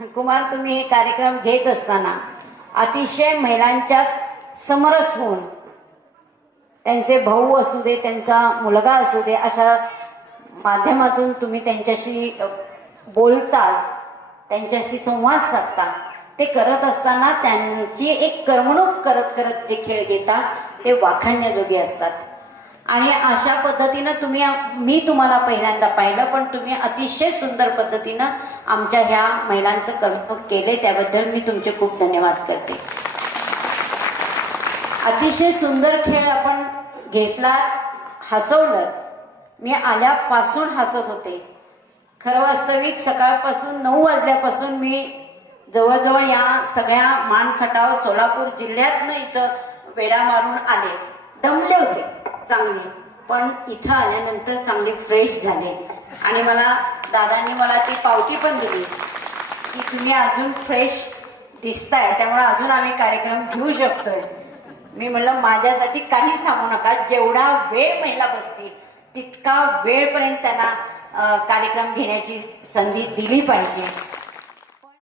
कुमार, तुम्ही हे कार्यक्रम घेत असताना अतिशय महिलांच्यात समरस होऊन, त्यांचे भाऊ असू दे, त्यांचा मुलगा असू दे, अशा माध्यमातून तुम्ही त्यांच्याशी बोलतात, त्यांच्याशी संवाद साधता. ते करत असताना त्यांची एक करमणूक करत करत जे खेळ घेतात ते वाखाणण्याजोगे असतात. आणि अशा पद्धतीनं मी तुम्हाला पहिल्यांदा पाहिलं, पण तुम्ही अतिशय सुंदर पद्धतीनं आमच्या ह्या महिलांचं करमणूक केले, त्याबद्दल मी तुमचे खूप धन्यवाद करते. अतिशय सुंदर खेळ आपण घेतला, हसवलं. मी आल्यापासून हसत होते. खरं वास्तविक सकाळपासून 9 वाजल्यापासून मी जवळजवळ या सगळ्या मानखटाव सोलापूर जिल्ह्यातनं इथं वेढा मारून आले. दमले होते चांगले, पण इथं आल्यानंतर चांगले फ्रेश झाले. आणि दादांनी मला ती पावती पण दिली की तुम्ही अजून फ्रेश दिसताय, त्यामुळे अजून आम्ही कार्यक्रम घेऊ शकतोय. मी म्हणलं माझ्यासाठी काहीच थांबू नका, जेवढा वेळ महिला बसतील तितका वेळपर्यंत त्यांना कार्यक्रम घेण्याची संधी दिली पाहिजे.